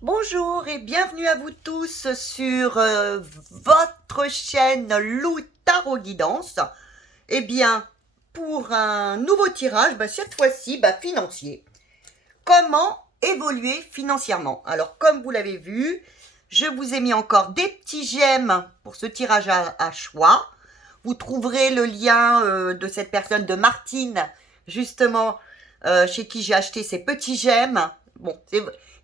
Bonjour et bienvenue à vous tous sur votre chaîne Lou Tarot Guidance. Eh bien, pour un nouveau tirage, cette fois-ci, financier. Comment évoluer financièrement? Alors, comme vous l'avez vu, je vous ai mis encore des petits j'aime pour ce tirage à choix. Vous trouverez le lien de cette personne, de Martine, justement, chez qui j'ai acheté ces petits j'aime. Bon,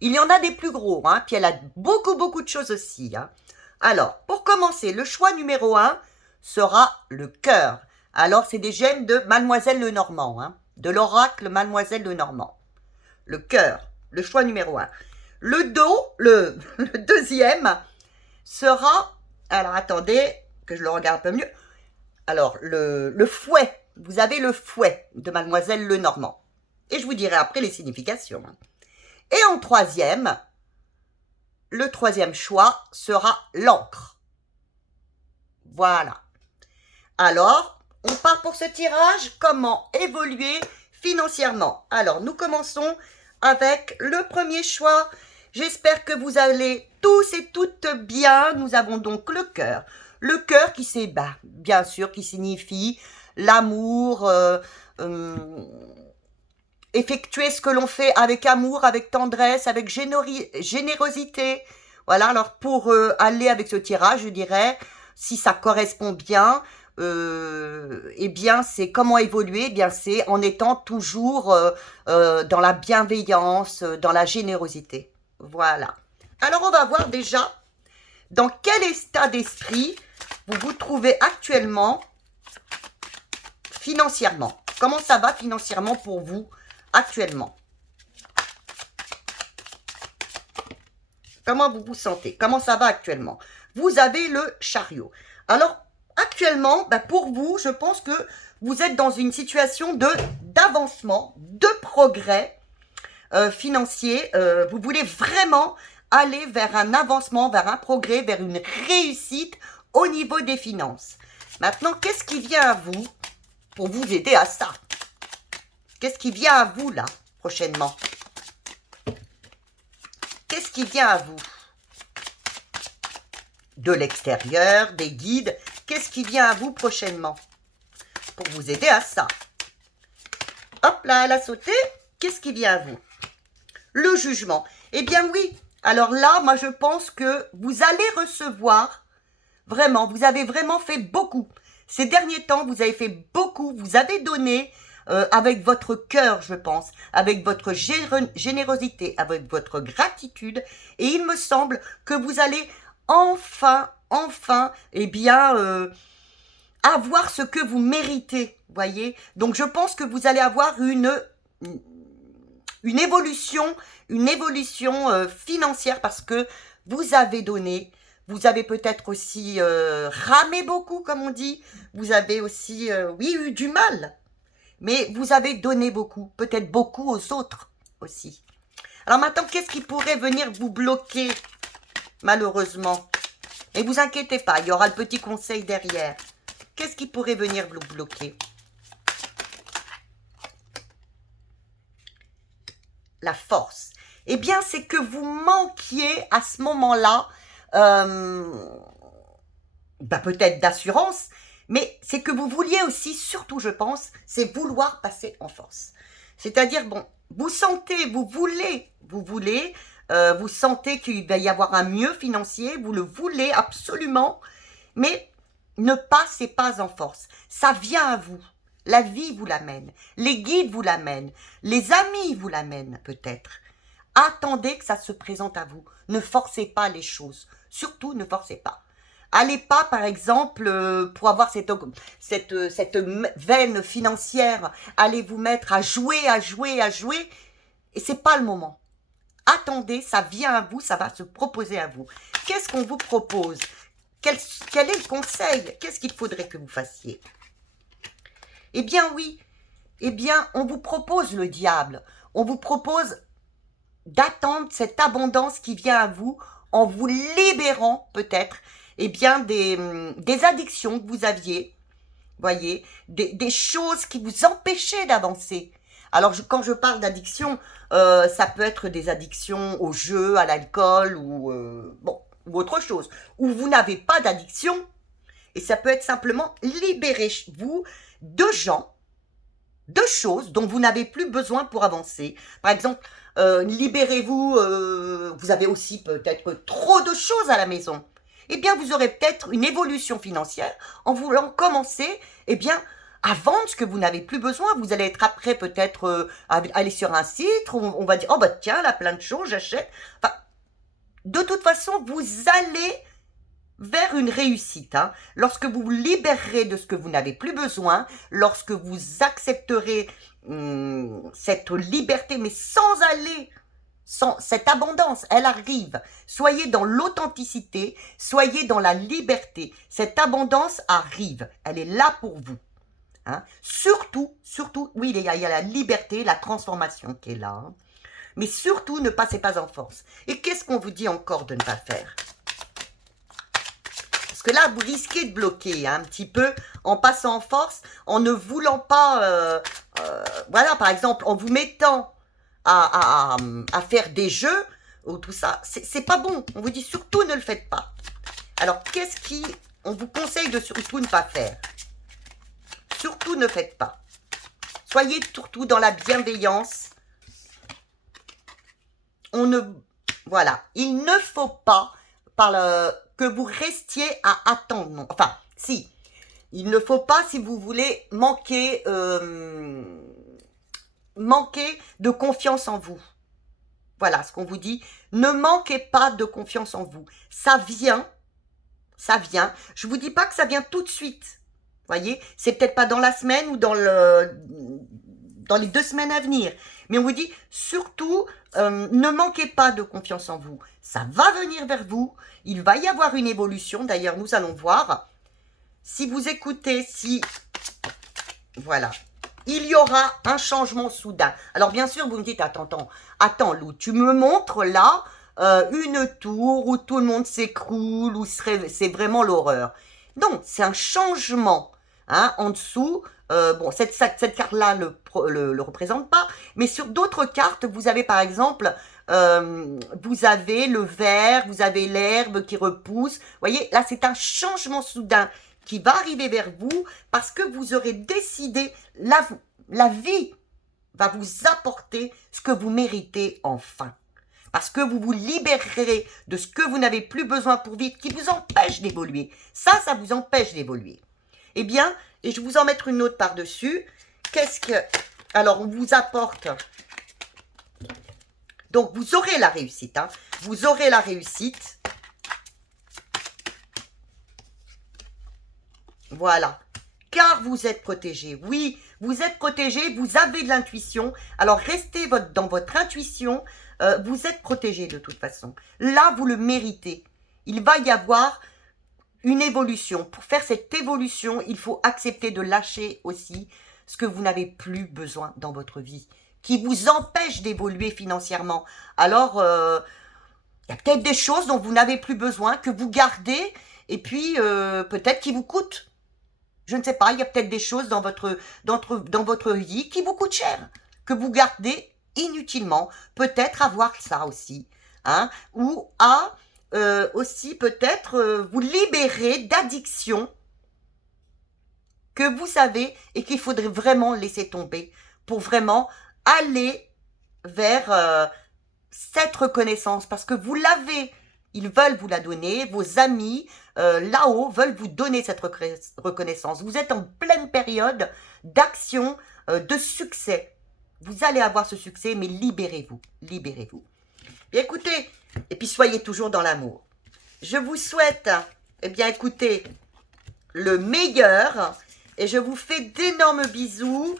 il y en a des plus gros, hein, puis elle a beaucoup de choses aussi. Hein. Alors, pour commencer, le choix numéro 1 sera le cœur. Alors, c'est des gemmes de Mademoiselle Lenormand, hein, de l'oracle Mademoiselle Lenormand. Le cœur, le choix numéro 1. Le dos, le deuxième, sera... Alors, attendez, que je le regarde un peu mieux. Alors, le fouet. Vous avez le fouet de Mademoiselle Lenormand. Et je vous dirai après les significations. Et en troisième, le troisième choix sera l'encre. Voilà. Alors, on part pour ce tirage. Comment évoluer financièrement? Alors, nous commençons avec le premier choix. J'espère que vous allez tous et toutes bien. Nous avons donc le cœur. Le cœur qui c'est, bien sûr, qui signifie l'amour, effectuer ce que l'on fait avec amour, avec tendresse, avec générosité. Voilà, alors pour aller avec ce tirage, je dirais, si ça correspond bien, eh bien, c'est comment évoluer? Eh bien, c'est en étant toujours dans la bienveillance, dans la générosité. Voilà. Alors, on va voir déjà dans quel état d'esprit vous vous trouvez actuellement financièrement. Comment ça va financièrement pour vous actuellement? Comment vous vous sentez? Comment ça va actuellement? Vous avez le chariot. Alors, actuellement, pour vous, je pense que vous êtes dans une situation d'avancement, de progrès financier. Vous voulez vraiment aller vers un avancement, vers un progrès, vers une réussite au niveau des finances. Maintenant, qu'est-ce qui vient à vous pour vous aider à ça? Qu'est-ce qui vient à vous, là, prochainement? Qu'est-ce qui vient à vous? De l'extérieur, des guides, qu'est-ce qui vient à vous prochainement? Pour vous aider à ça. Hop là, elle a sauté. Qu'est-ce qui vient à vous? Le jugement. Eh bien oui, alors là, moi je pense que vous allez recevoir, vraiment, vous avez vraiment fait beaucoup. Ces derniers temps, vous avez fait beaucoup, vous avez donné avec votre cœur, je pense, avec votre générosité, avec votre gratitude. Et il me semble que vous allez enfin, eh bien, avoir ce que vous méritez, voyez. Donc, je pense que vous allez avoir une évolution financière parce que vous avez donné. Vous avez peut-être aussi ramé beaucoup, comme on dit. Vous avez aussi, oui, eu du mal. Mais vous avez donné beaucoup, peut-être beaucoup aux autres aussi. Alors maintenant, qu'est-ce qui pourrait venir vous bloquer, malheureusement? Et vous inquiétez pas, il y aura le petit conseil derrière. Qu'est-ce qui pourrait venir vous bloquer? La force. Eh bien, c'est que vous manquiez à ce moment-là, peut-être d'assurance, mais c'est que vous vouliez aussi, surtout je pense, c'est vouloir passer en force. C'est-à-dire, bon, vous sentez, vous sentez qu'il va y avoir un mieux financier, vous le voulez absolument, mais ne passez pas en force. Ça vient à vous. La vie vous l'amène, les guides vous l'amènent, les amis vous l'amènent peut-être. Attendez que ça se présente à vous. Ne forcez pas les choses. Surtout, ne forcez pas. Allez pas, par exemple, pour avoir cette veine financière, allez vous mettre à jouer, et c'est pas le moment. Attendez, ça vient à vous, ça va se proposer à vous. Qu'est-ce qu'on vous propose? Quel est le conseil? Qu'est-ce qu'il faudrait que vous fassiez? Eh bien oui, eh bien on vous propose le diable. On vous propose d'attendre cette abondance qui vient à vous en vous libérant peut-être eh bien des addictions que vous aviez, voyez, des choses qui vous empêchaient d'avancer. Alors, quand je parle d'addiction, ça peut être des addictions au jeu, à l'alcool ou, bon, ou autre chose. Ou vous n'avez pas d'addiction et ça peut être simplement libérez-vous de gens, de choses dont vous n'avez plus besoin pour avancer. Par exemple, libérez-vous, vous avez aussi peut-être trop de choses à la maison. Eh bien, vous aurez peut-être une évolution financière en voulant commencer, eh bien, à vendre ce que vous n'avez plus besoin. Vous allez être après peut-être aller sur un site où on va dire, oh bah tiens, là, plein de choses, j'achète. Enfin, de toute façon, vous allez vers une réussite. Hein. Lorsque vous vous libérerez de ce que vous n'avez plus besoin, lorsque vous accepterez cette liberté, mais sans aller, sans cette abondance, elle arrive. Soyez dans l'authenticité, soyez dans la liberté. Cette abondance arrive, elle est là pour vous. Hein. Surtout, oui, il y a la liberté, la transformation qui est là. Hein. Mais surtout, ne passez pas en force. Et qu'est-ce qu'on vous dit encore de ne pas faire? Parce que là, vous risquez de bloquer hein, un petit peu en passant en force, en ne voulant pas, voilà, par exemple, en vous mettant à faire des jeux ou tout ça, c'est pas bon. On vous dit surtout ne le faites pas. Alors, on vous conseille de surtout ne pas faire? Surtout ne faites pas. Soyez surtout dans la bienveillance. Voilà, il ne faut pas que vous restiez à attendre. Non. Enfin, si, il ne faut pas si vous voulez manquer de confiance en vous. Voilà ce qu'on vous dit. Ne manquez pas de confiance en vous. Ça vient. Je vous dis pas que ça vient tout de suite. Voyez, c'est peut-être pas dans la semaine ou dans les 2 semaines à venir. Mais on vous dit, surtout, ne manquez pas de confiance en vous. Ça va venir vers vous. Il va y avoir une évolution. D'ailleurs, nous allons voir. Si vous écoutez, voilà. Il y aura un changement soudain. Alors, bien sûr, vous me dites, attends, Lou, tu me montres là une tour où tout le monde s'écroule, où c'est vraiment l'horreur. Non, c'est un changement. Hein, en dessous, bon, cette carte-là le représente pas, mais sur d'autres cartes, vous avez par exemple, vous avez le vert, vous avez l'herbe qui repousse. Vous voyez, là, c'est un changement soudain qui va arriver vers vous parce que vous aurez décidé, la vie va vous apporter ce que vous méritez enfin. Parce que vous vous libérerez de ce que vous n'avez plus besoin pour vivre, qui vous empêche d'évoluer. Ça vous empêche d'évoluer. Eh bien, et je vais vous en mettre une autre par-dessus. Alors, on vous apporte... Donc, vous aurez la réussite. Hein. Vous aurez la réussite. Voilà. Car vous êtes protégé. Oui, vous êtes protégé. Vous avez de l'intuition. Alors, restez dans votre intuition. Vous êtes protégé de toute façon. Là, vous le méritez. Il va y avoir... une évolution. Pour faire cette évolution, il faut accepter de lâcher aussi ce que vous n'avez plus besoin dans votre vie, qui vous empêche d'évoluer financièrement. Alors, il y a peut-être des choses dont vous n'avez plus besoin, que vous gardez, et puis peut-être qui vous coûtent. Je ne sais pas, il y a peut-être des choses dans votre vie qui vous coûtent cher, que vous gardez inutilement. Peut-être avoir ça aussi. Hein, ou aussi peut-être vous libérer d'addictions que vous avez et qu'il faudrait vraiment laisser tomber pour vraiment aller vers cette reconnaissance parce que vous l'avez, ils veulent vous la donner, vos amis là-haut veulent vous donner cette reconnaissance. Vous êtes en pleine période d'action, de succès. Vous allez avoir ce succès, mais libérez-vous, libérez-vous. Bien, écoutez, et puis soyez toujours dans l'amour. Je vous souhaite, eh bien écoutez, le meilleur et je vous fais d'énormes bisous.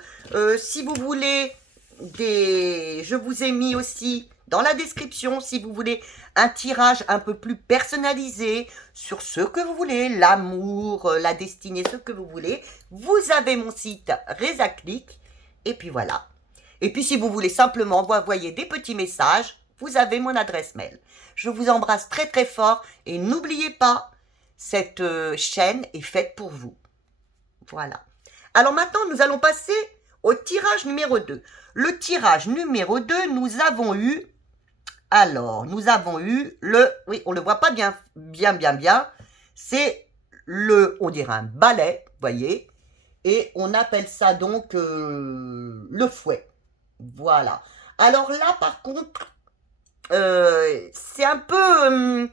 Si vous voulez je vous ai mis aussi dans la description, si vous voulez un tirage un peu plus personnalisé sur ce que vous voulez, l'amour, la destinée, ce que vous voulez, vous avez mon site Rezaclick et puis voilà. Et puis si vous voulez simplement envoyer des petits messages, vous avez mon adresse mail. Je vous embrasse très très fort et n'oubliez pas, cette chaîne est faite pour vous. Voilà. Alors maintenant, nous allons passer au tirage numéro 2. Le tirage numéro 2, nous avons eu, alors, nous avons eu le, oui, on ne le voit pas bien, c'est le, on dirait un balai, voyez, et on appelle ça donc le fouet. Voilà. Alors là, par contre, c'est un peu,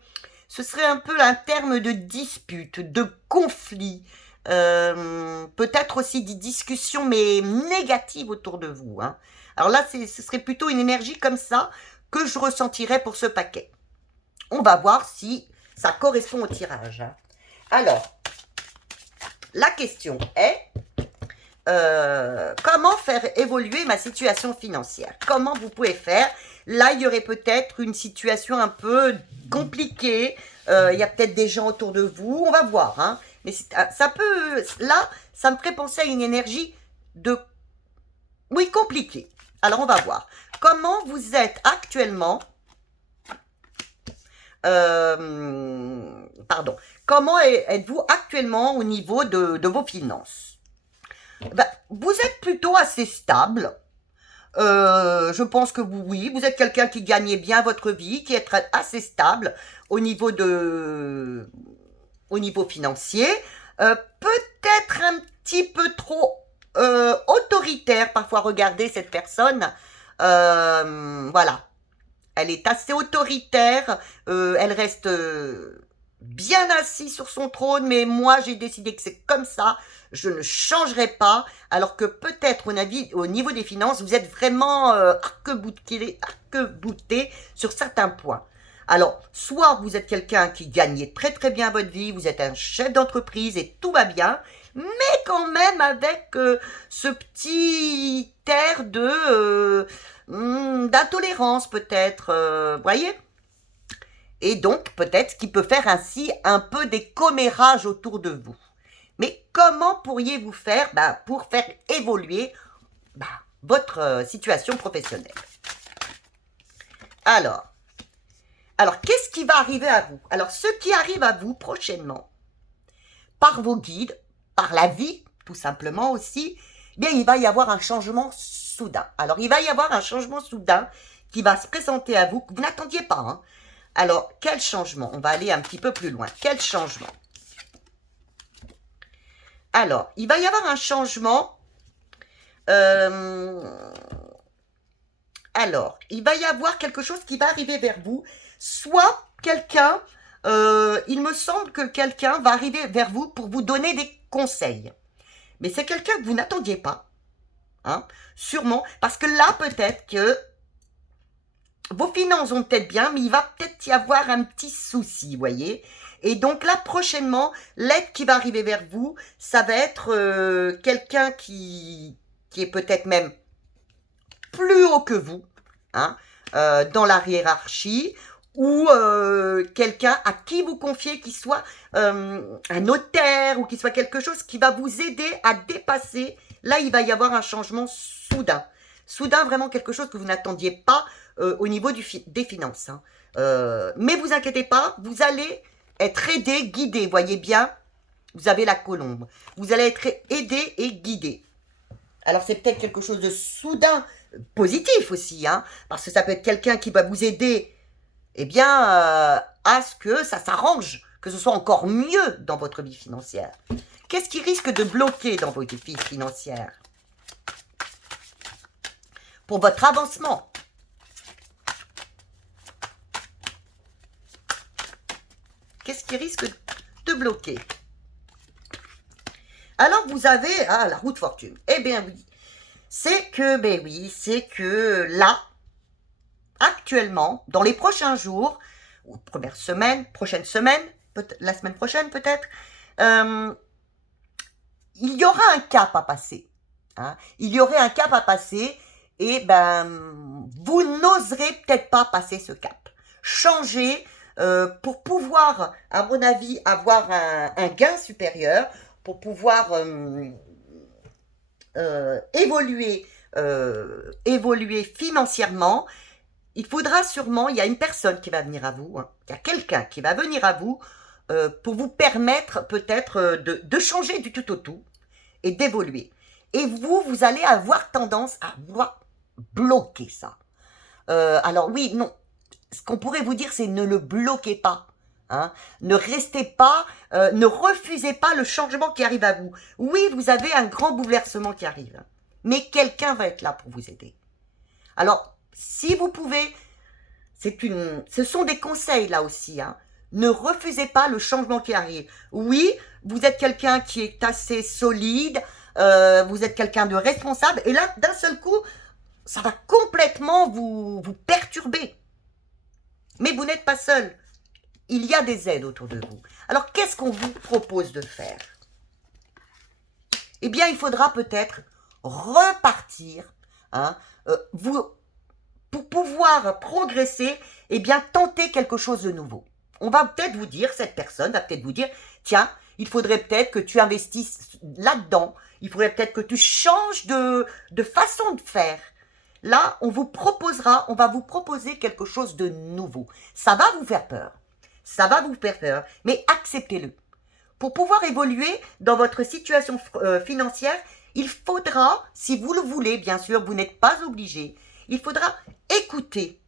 ce serait un peu un terme de dispute, de conflit, peut-être aussi des discussions, mais négatives autour de vous. Hein. Alors là, ce serait plutôt une énergie comme ça que je ressentirais pour ce paquet. On va voir si ça correspond au tirage. Hein. Alors, la question est, comment faire évoluer ma situation financière? Comment vous pouvez faire? Là, il y aurait peut-être une situation un peu compliquée. Il y a peut-être des gens autour de vous. On va voir. Hein. Mais ça peut... Là, ça me ferait penser à une énergie de... Oui, compliquée. Alors, on va voir. Comment vous êtes actuellement... pardon. Comment êtes-vous actuellement au niveau de vos finances? Ben, vous êtes plutôt assez stable. Je pense que oui, vous êtes quelqu'un qui gagne bien votre vie, qui est assez stable au niveau financier. Peut-être un petit peu trop autoritaire. Parfois, regardez cette personne. Voilà. Elle est assez autoritaire. Elle reste bien assise sur son trône, mais moi, j'ai décidé que c'est comme ça. Je ne changerai pas, alors que peut-être au niveau des finances, vous êtes vraiment arc-bouté sur certains points. Alors, soit vous êtes quelqu'un qui gagne très très bien votre vie, vous êtes un chef d'entreprise et tout va bien, mais quand même avec ce petit air d'intolérance peut-être, voyez? Et donc, peut-être qu'il peut faire ainsi un peu des commérages autour de vous. Mais comment pourriez-vous faire pour faire évoluer votre situation professionnelle? Alors, qu'est-ce qui va arriver à vous? Alors, ce qui arrive à vous prochainement, par vos guides, par la vie, tout simplement aussi, bien, il va y avoir un changement soudain. Alors, il va y avoir un changement soudain qui va se présenter à vous, que vous n'attendiez pas. Hein. Alors, quel changement? On va aller un petit peu plus loin. Quel changement? Alors, il va y avoir un changement. Alors, il va y avoir quelque chose qui va arriver vers vous. Soit quelqu'un, il me semble que quelqu'un va arriver vers vous pour vous donner des conseils. Mais c'est quelqu'un que vous n'attendiez pas. Hein, sûrement. Parce que là, peut-être que vos finances vont peut-être bien, mais il va peut-être y avoir un petit souci, voyez. Et donc là, prochainement, l'aide qui va arriver vers vous, ça va être quelqu'un qui est peut-être même plus haut que vous, hein, dans la hiérarchie, ou quelqu'un à qui vous confiez, qui soit un notaire, ou qui soit quelque chose qui va vous aider à dépasser. Là, il va y avoir un changement soudain. Soudain, vraiment quelque chose que vous n'attendiez pas au niveau des finances. Hein. Mais vous inquiétez pas, vous allez être aidé, guidé, voyez bien, vous avez la colombe. Vous allez être aidé et guidé. Alors c'est peut-être quelque chose de soudain, positif aussi, hein, parce que ça peut être quelqu'un qui va vous aider, eh bien, à ce que ça s'arrange, que ce soit encore mieux dans votre vie financière. Qu'est-ce qui risque de bloquer dans votre vie financière? Pour votre avancement. Qu'est-ce qui risque de bloquer? Alors, vous avez... Ah, la roue de fortune. Eh bien, oui. C'est que là, actuellement, dans les prochains jours, ou prochaine semaine, la semaine prochaine peut-être, il y aura un cap à passer. Hein. Il y aurait un cap à passer et vous n'oserez peut-être pas passer ce cap. Changer pour pouvoir, à mon avis, avoir un gain supérieur, pour pouvoir évoluer financièrement. Il faudra sûrement, il y a une personne qui va venir à vous, hein, il y a quelqu'un qui va venir à vous pour vous permettre peut-être de changer du tout au tout et d'évoluer. Et vous allez avoir tendance à vouloir bloquer ça. Alors oui, non. Ce qu'on pourrait vous dire, c'est ne le bloquez pas. Hein. Ne restez pas, ne refusez pas le changement qui arrive à vous. Oui, vous avez un grand bouleversement qui arrive. Mais quelqu'un va être là pour vous aider. Alors, si vous pouvez, ce sont des conseils là aussi. Hein. Ne refusez pas le changement qui arrive. Oui, vous êtes quelqu'un qui est assez solide, vous êtes quelqu'un de responsable, et là, d'un seul coup, ça va complètement vous perturber. Mais vous n'êtes pas seul. Il y a des aides autour de vous. Alors, qu'est-ce qu'on vous propose de faire? Eh bien, il faudra peut-être repartir, hein, pour pouvoir progresser, eh bien, tenter quelque chose de nouveau. On va peut-être vous dire, cette personne va peut-être vous dire, tiens, il faudrait peut-être que tu investisses là-dedans, il faudrait peut-être que tu changes de façon de faire. Là, on va vous proposer quelque chose de nouveau. Ça va vous faire peur. Ça va vous faire peur, mais acceptez-le. Pour pouvoir évoluer dans votre situation financière, il faudra, si vous le voulez, bien sûr, vous n'êtes pas obligé, il faudra écouter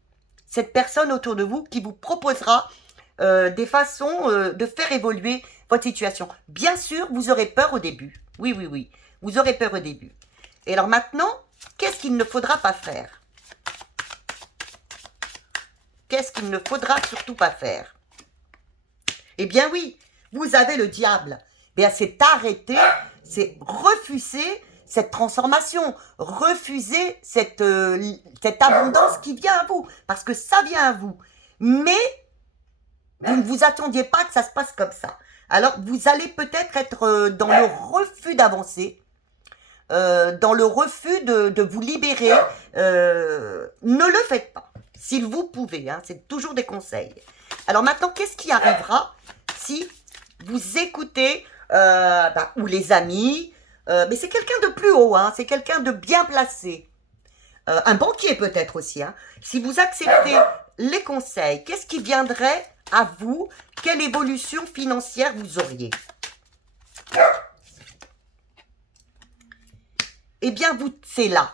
cette personne autour de vous qui vous proposera des façons de faire évoluer votre situation. Bien sûr, vous aurez peur au début. Oui, oui, oui. Vous aurez peur au début. Et alors maintenant, qu'est-ce qu'il ne faudra pas faire? Qu'est-ce qu'il ne faudra surtout pas faire? Eh bien oui, vous avez le diable. Bien, c'est arrêter, c'est refuser cette transformation, refuser cette abondance qui vient à vous, parce que ça vient à vous. Mais vous ne vous attendiez pas que ça se passe comme ça. Alors, vous allez peut-être être dans le refus d'avancer, dans le refus de vous libérer. Ne le faites pas, s'il vous pouvez, hein, c'est toujours des conseils. Alors maintenant, qu'est-ce qui arrivera si vous écoutez, ou les amis, mais c'est quelqu'un de plus haut, hein, c'est quelqu'un de bien placé, un banquier peut-être aussi, hein. Si vous acceptez les conseils, qu'est-ce qui viendrait à vous? Quelle évolution financière vous auriez? Eh bien, c'est là.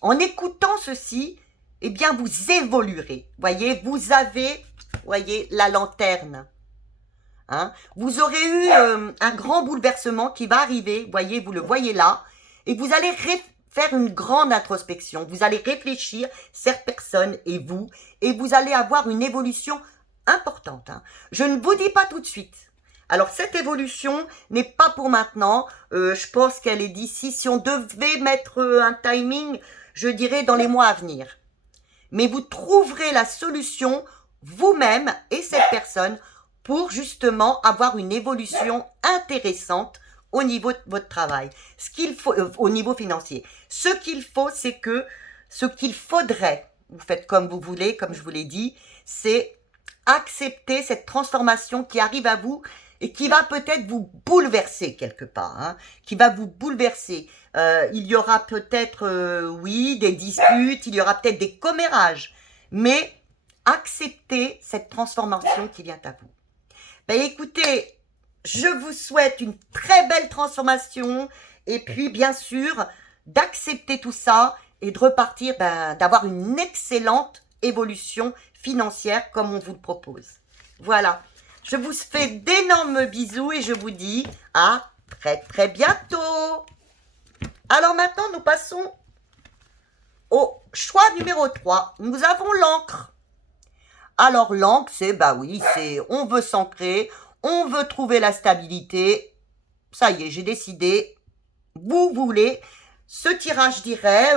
En écoutant ceci, eh bien, vous évoluerez. Voyez, vous avez, voyez, la lanterne. Hein? Vous aurez eu un grand bouleversement qui va arriver, voyez, vous le voyez là, et vous allez faire une grande introspection. Vous allez réfléchir, cette personne et vous allez avoir une évolution importante. Hein. Je ne vous dis pas tout de suite. Alors, cette évolution n'est pas pour maintenant. Je pense qu'elle est d'ici. Si on devait mettre un timing, je dirais dans les mois à venir. Mais vous trouverez la solution vous-même et cette personne pour justement avoir une évolution intéressante au niveau de votre travail. Ce qu'il faut, au niveau financier. Ce qu'il faut, c'est que ce qu'il faudrait, vous faites comme vous voulez, comme je vous l'ai dit, c'est accepter cette transformation qui arrive à vous et qui va peut-être vous bouleverser quelque part, hein, qui va vous bouleverser. Il y aura peut-être, oui, des disputes, il y aura peut-être des commérages, mais acceptez cette transformation qui vient à vous. Ben écoutez, je vous souhaite une très belle transformation et puis bien sûr d'accepter tout ça et de repartir, d'avoir une excellente évolution financière comme on vous le propose. Voilà, je vous fais d'énormes bisous et je vous dis à très très bientôt. Alors maintenant nous passons au choix numéro 3. Nous avons l'encre. Alors l'encre, c'est, on veut s'ancrer, on veut trouver la stabilité. Ça y est, j'ai décidé. Vous voulez, ce tirage dirait,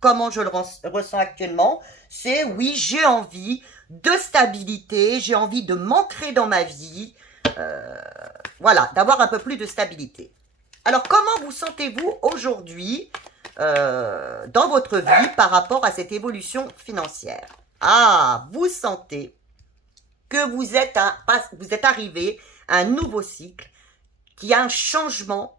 comment je le ressens actuellement, c'est oui, j'ai envie de stabilité, j'ai envie de m'ancrer dans ma vie, voilà, d'avoir un peu plus de stabilité. Alors, comment vous sentez-vous aujourd'hui dans votre vie par rapport à cette évolution financière? Ah, vous sentez que vous êtes arrivé à un nouveau cycle, qu'il y a un changement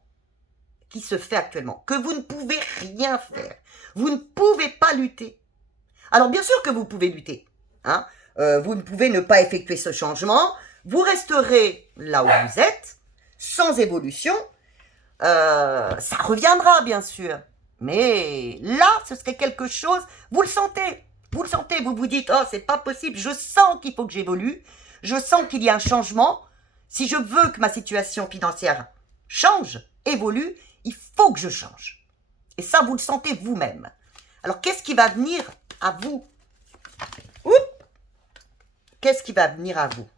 qui se fait actuellement, que vous ne pouvez rien faire. Vous ne pouvez pas lutter. Alors, bien sûr que vous pouvez lutter. Hein, vous ne pouvez ne pas effectuer ce changement. Vous resterez là où vous êtes, sans évolution. Ça reviendra, bien sûr. Mais là, ce serait quelque chose, vous le sentez. Vous le sentez, vous vous dites, oh, c'est pas possible, je sens qu'il faut que j'évolue, je sens qu'il y a un changement. Si je veux que ma situation financière change, évolue, il faut que je change. Et ça, vous le sentez vous-même. Alors, qu'est-ce qui va venir à vous? Oups! Qu'est-ce qui va venir à vous?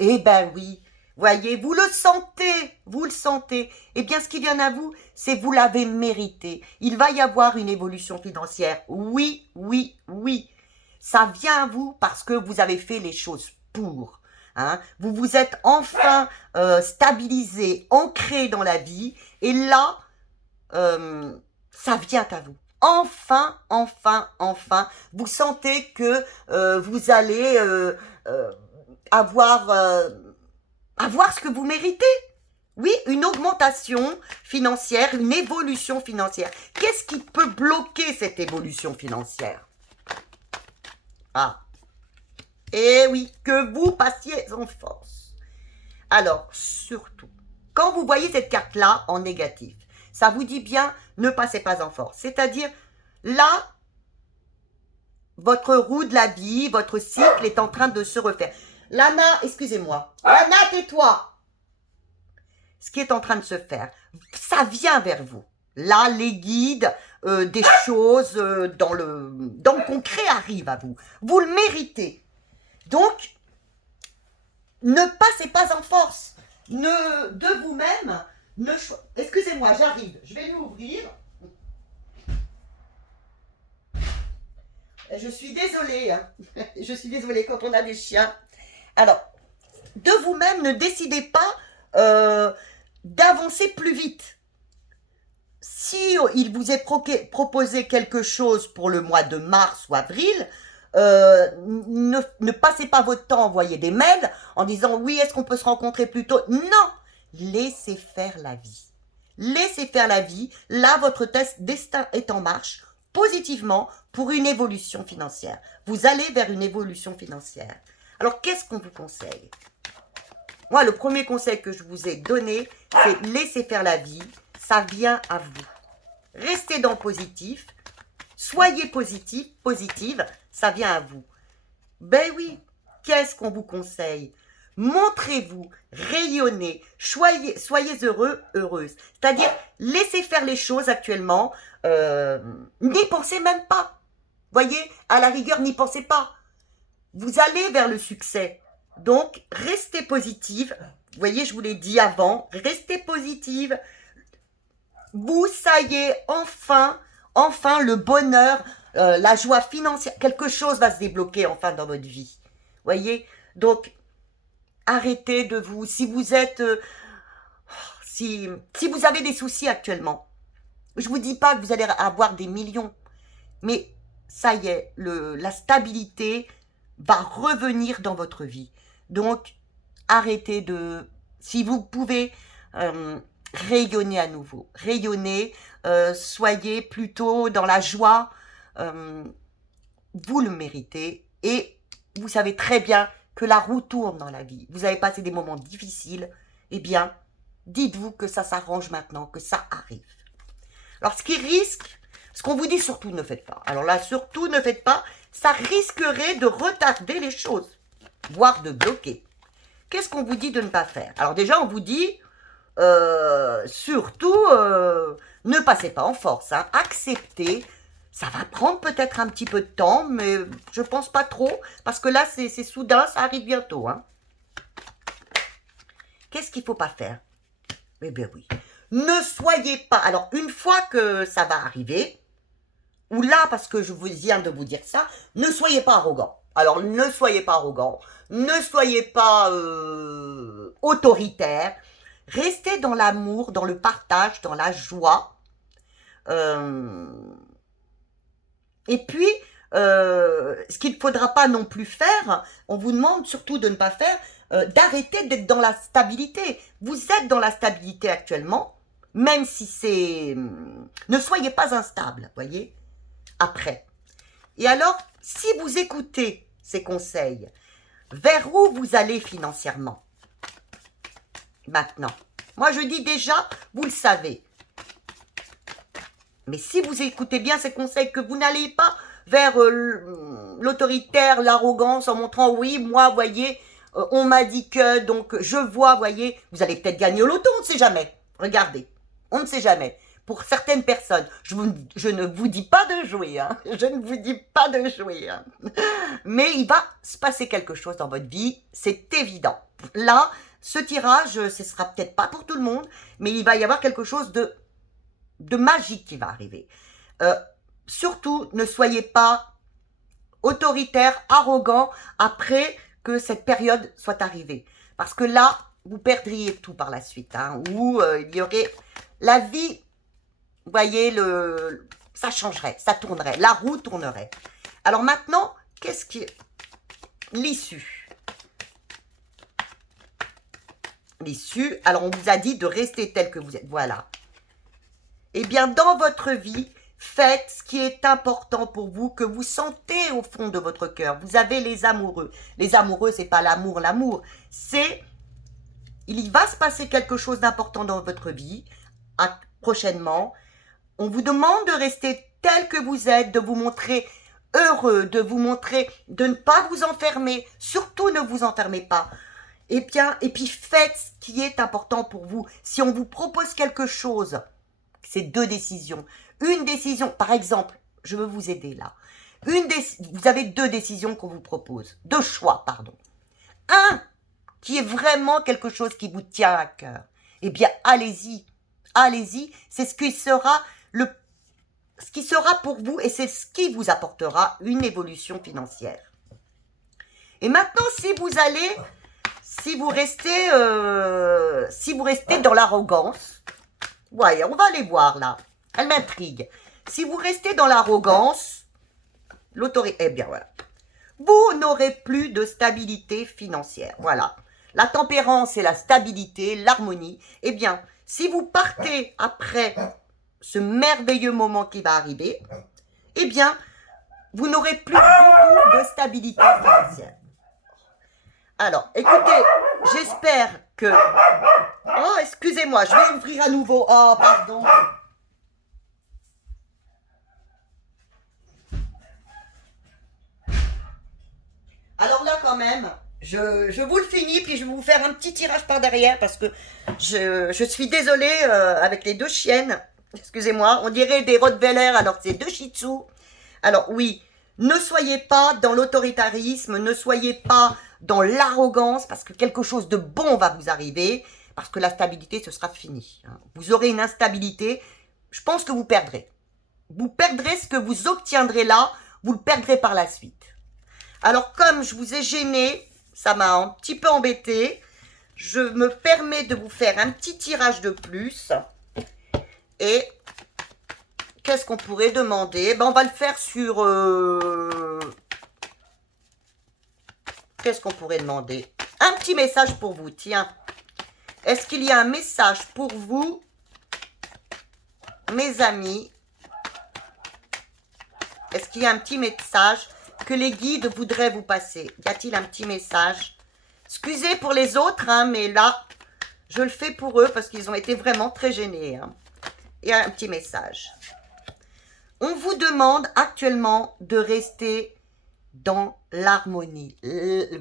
Eh ben oui, voyez, vous le sentez, vous le sentez. Eh bien, ce qui vient à vous, c'est vous l'avez mérité. Il va y avoir une évolution financière. Oui, oui, oui. Ça vient à vous parce que vous avez fait les choses pour. Hein. Vous vous êtes enfin stabilisé, ancré dans la vie. Et là, ça vient à vous. Enfin, enfin, enfin, vous sentez que vous allez avoir ce que vous méritez. Oui, une augmentation financière, une évolution financière. Qu'est-ce qui peut bloquer cette évolution financière? Ah, eh oui, que vous passiez en force. Alors, surtout, quand vous voyez cette carte-là en négatif, ça vous dit bien, ne passez pas en force. C'est-à-dire, là, votre roue de la vie, votre cycle est en train de se refaire. Lana, excusez-moi. Lana, tais-toi. Ce qui est en train de se faire, ça vient vers vous. Là, les guides, des choses dans le concret arrivent à vous. Vous le méritez. Donc, ne passez pas en force. De vous-même, excusez-moi, j'arrive. Je vais lui ouvrir. Je suis désolée. Hein. Je suis désolée quand on a des chiens. Alors, de vous-même, ne décidez pas d'avancer plus vite. Si il vous est proposé quelque chose pour le mois de mars ou avril, ne passez pas votre temps à envoyer des mails en disant oui, est-ce qu'on peut se rencontrer plus tôt? Non, laissez faire la vie. Laissez faire la vie. Là, votre destin est en marche positivement pour une évolution financière. Vous allez vers une évolution financière. Alors, qu'est-ce qu'on vous conseille? Moi, le premier conseil que je vous ai donné, c'est laissez faire la vie. Ça vient à vous. Restez dans le positif. Soyez positif, positive. Ça vient à vous. Ben oui, qu'est-ce qu'on vous conseille? Montrez-vous, rayonnez, soyez heureux, heureuse. C'est-à-dire, laissez faire les choses actuellement. N'y pensez même pas. Voyez, à la rigueur, n'y pensez pas. Vous allez vers le succès. Donc, restez positive. Vous voyez, je vous l'ai dit avant. Restez positive. Vous, ça y est, enfin le bonheur, la joie financière. Quelque chose va se débloquer enfin dans votre vie. Voyez, donc, arrêtez de vous. Si vous êtes... si vous avez des soucis actuellement, je vous dis pas que vous allez avoir des millions. Mais ça y est, la stabilité va revenir dans votre vie. Donc, arrêtez de... Si vous pouvez, rayonnez à nouveau. Rayonnez, soyez plutôt dans la joie. Vous le méritez. Et vous savez très bien que la roue tourne dans la vie. Vous avez passé des moments difficiles. Eh bien, dites-vous que ça s'arrange maintenant, que ça arrive. Alors, ce qu'on vous dit, surtout ne faites pas. Alors là, surtout ne faites pas. Ça risquerait de retarder les choses, voire de bloquer. Qu'est-ce qu'on vous dit de ne pas faire? Alors déjà, on vous dit, surtout, ne passez pas en force. Hein. Acceptez. Ça va prendre peut-être un petit peu de temps, mais je pense pas trop, parce que là, c'est soudain, ça arrive bientôt. Hein. Qu'est-ce qu'il ne faut pas faire? Eh bien oui. Ne soyez pas... Alors, une fois que ça va arriver, ou là, parce que je viens de vous dire ça, ne soyez pas arrogant. Alors, ne soyez pas arrogant, ne soyez pas autoritaire. Restez dans l'amour, dans le partage, dans la joie. Et puis, ce qu'il ne faudra pas non plus faire, on vous demande surtout de ne pas faire, d'arrêter d'être dans la stabilité. Vous êtes dans la stabilité actuellement, même si c'est... Ne soyez pas instable, voyez, après. Et alors, si vous écoutez ces conseils, vers où vous allez financièrement? Maintenant, Moi, je dis déjà, vous le savez. Mais si vous écoutez bien ces conseils, que vous n'allez pas vers l'autoritaire, l'arrogance, en montrant, oui, moi, voyez, on m'a dit que, donc je vois, voyez, vous allez peut-être gagner au loto, on ne sait jamais. Regardez, on ne sait jamais. Pour certaines personnes, je ne vous dis pas de jouer, hein, je ne vous dis pas de jouer, hein. Mais il va se passer quelque chose dans votre vie, c'est évident. Là, ce tirage, ce sera peut-être pas pour tout le monde, mais il va y avoir quelque chose de magique qui va arriver. Surtout, ne soyez pas autoritaire, arrogant, après que cette période soit arrivée. Parce que là, vous perdriez tout par la suite, hein, où il y aurait la vie, vous voyez, ça changerait, ça tournerait, la roue tournerait. Alors maintenant, qu'est-ce qui est l'issue? L'issue, alors on vous a dit de rester tel que vous êtes, voilà. Eh bien, dans votre vie, faites ce qui est important pour vous, que vous sentez au fond de votre cœur. Vous avez les amoureux. Les amoureux, c'est pas l'amour, c'est... Il va se passer quelque chose d'important dans votre vie, prochainement. On vous demande de rester tel que vous êtes, de vous montrer heureux, de vous montrer, de ne pas vous enfermer. Surtout, ne vous enfermez pas. Eh bien, et puis faites ce qui est important pour vous. Si on vous propose quelque chose, c'est deux décisions. Une décision, par exemple, je veux vous aider là. Vous avez deux décisions qu'on vous propose. Deux choix, pardon. Un qui est vraiment quelque chose qui vous tient à cœur. Eh bien, allez-y. Allez-y. C'est ce qui sera pour vous et c'est ce qui vous apportera une évolution financière. Et maintenant, si vous restez dans l'arrogance, ouais, on va aller voir là. Elle m'intrigue. Si vous restez dans l'arrogance, l'autorité, eh bien voilà. Vous n'aurez plus de stabilité financière. Voilà. La tempérance et la stabilité, l'harmonie. Eh bien, si vous partez après ce merveilleux moment qui va arriver, eh bien, vous n'aurez plus du tout de stabilité financière. Alors, écoutez, j'espère que... Oh, excusez-moi, je vais ouvrir à nouveau. Oh, pardon. Alors là, quand même, je vous le finis, puis je vais vous faire un petit tirage par derrière, parce que je suis désolée avec les deux chiennes. Excusez-moi, on dirait des Rottweiler alors que c'est deux Shih Tzu. Alors oui, ne soyez pas dans l'autoritarisme, ne soyez pas dans l'arrogance, parce que quelque chose de bon va vous arriver, parce que la stabilité, ce sera fini. Vous aurez une instabilité, je pense que vous perdrez. Vous perdrez ce que vous obtiendrez là, vous le perdrez par la suite. Alors, comme je vous ai gêné, ça m'a un petit peu embêté, je me permets de vous faire un petit tirage de plus. Et qu'est-ce qu'on pourrait demander? Ben, on va le faire sur... Qu'est-ce qu'on pourrait demander? Un petit message pour vous, tiens. Est-ce qu'il y a un message pour vous, mes amis? Est-ce qu'il y a un petit message que les guides voudraient vous passer? Y a-t-il un petit message? Excusez pour les autres, hein, mais là, je le fais pour eux parce qu'ils ont été vraiment très gênés. Hein. Il y a un petit message. On vous demande actuellement de rester dans l'harmonie.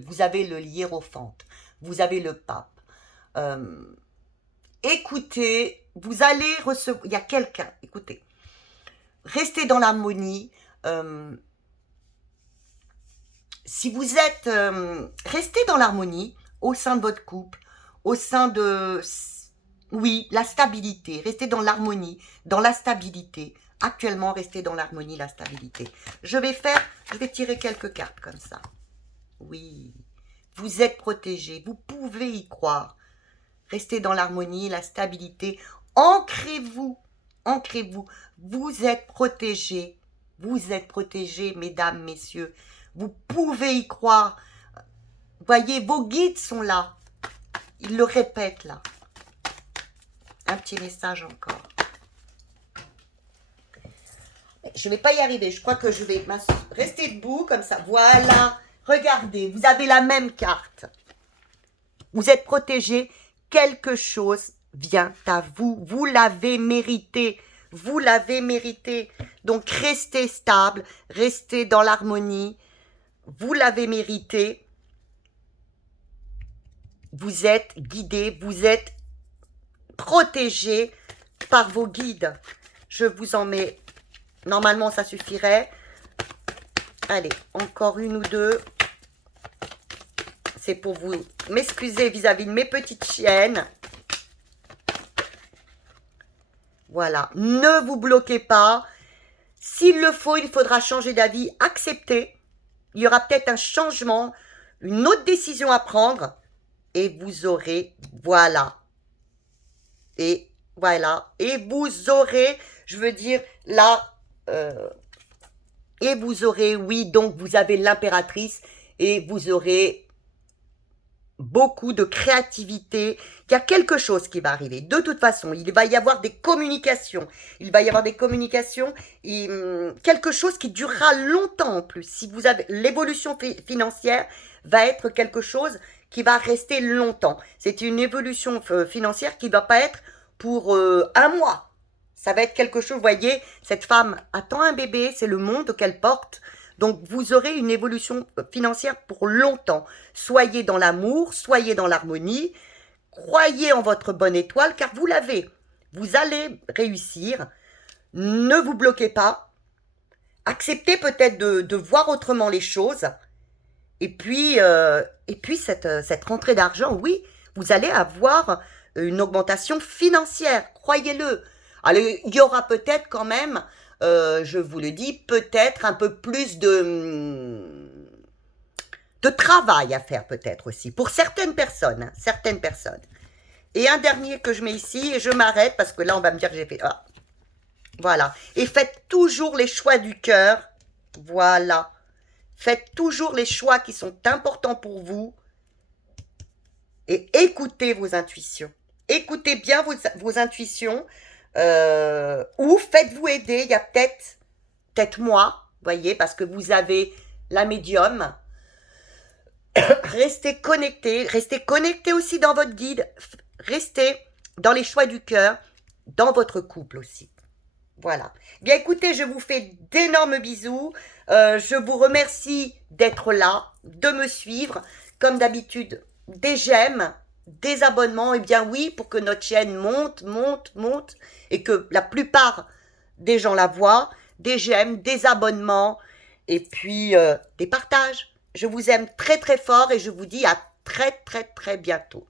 Vous avez le hiérophante, vous avez le pape. Écoutez, vous allez recevoir... Il y a quelqu'un, écoutez. Restez dans l'harmonie. Si vous êtes... restez dans l'harmonie au sein de votre couple, au sein de... Oui, la stabilité. Restez dans l'harmonie, dans la stabilité. Actuellement, restez dans l'harmonie, la stabilité. Je vais tirer quelques cartes comme ça. Oui, vous êtes protégés, vous pouvez y croire. Restez dans l'harmonie, la stabilité. Ancrez-vous, ancrez-vous. Vous êtes protégés, mesdames, messieurs. Vous pouvez y croire. Voyez, vos guides sont là. Ils le répètent là. Un petit message encore. Je ne vais pas y arriver. Je crois que je vais rester debout comme ça. Voilà. Regardez, vous avez la même carte. Vous êtes protégé. Quelque chose vient à vous. Vous l'avez mérité. Vous l'avez mérité. Donc, restez stable, restez dans l'harmonie. Vous l'avez mérité. Vous êtes guidé, vous êtes protégé par vos guides. Je vous en mets, normalement ça suffirait. Allez, encore une ou deux. C'est pour vous m'excuser vis-à-vis de mes petites chiennes. Voilà, ne vous bloquez pas. S'il le faut, il faudra changer d'avis, accepter. Il y aura peut-être un changement, une autre décision à prendre. Et vous aurez, voilà. Et voilà. Et vous aurez, je veux dire, là, et vous aurez, oui, donc vous avez l'impératrice et vous aurez beaucoup de créativité. Il y a quelque chose qui va arriver. De toute façon, il va y avoir des communications. Il va y avoir des communications et quelque chose qui durera longtemps en plus. Si vous avez l'évolution financière va être quelque chose qui va rester longtemps. C'est une évolution financière qui ne va pas être pour un mois. Ça va être quelque chose, vous voyez, cette femme attend un bébé, c'est le monde qu'elle porte. Donc, vous aurez une évolution financière pour longtemps. Soyez dans l'amour, soyez dans l'harmonie, croyez en votre bonne étoile, car vous l'avez. Vous allez réussir. Ne vous bloquez pas. Acceptez peut-être de voir autrement les choses. Et puis cette rentrée d'argent, oui, vous allez avoir une augmentation financière, croyez-le. Alors, il y aura peut-être quand même, je vous le dis, peut-être un peu plus de travail à faire peut-être aussi, pour certaines personnes, hein, certaines personnes. Et un dernier que je mets ici, et je m'arrête, parce que là, on va me dire que j'ai fait... Ah, voilà. Et faites toujours les choix du cœur. Voilà. Faites toujours les choix qui sont importants pour vous. Et écoutez vos intuitions. Écoutez bien vos intuitions. Ou faites-vous aider. Il y a peut-être moi, voyez, parce que vous avez la médium. Restez connectés aussi dans votre guide. Restez dans les choix du cœur, dans votre couple aussi. Voilà. Bien écoutez, je vous fais d'énormes bisous. Je vous remercie d'être là, de me suivre. Comme d'habitude, des j'aime, des abonnements. Eh bien oui, pour que notre chaîne monte, et que la plupart des gens la voient. Des j'aime, des abonnements, et puis des partages. Je vous aime très très fort et je vous dis à très très très bientôt.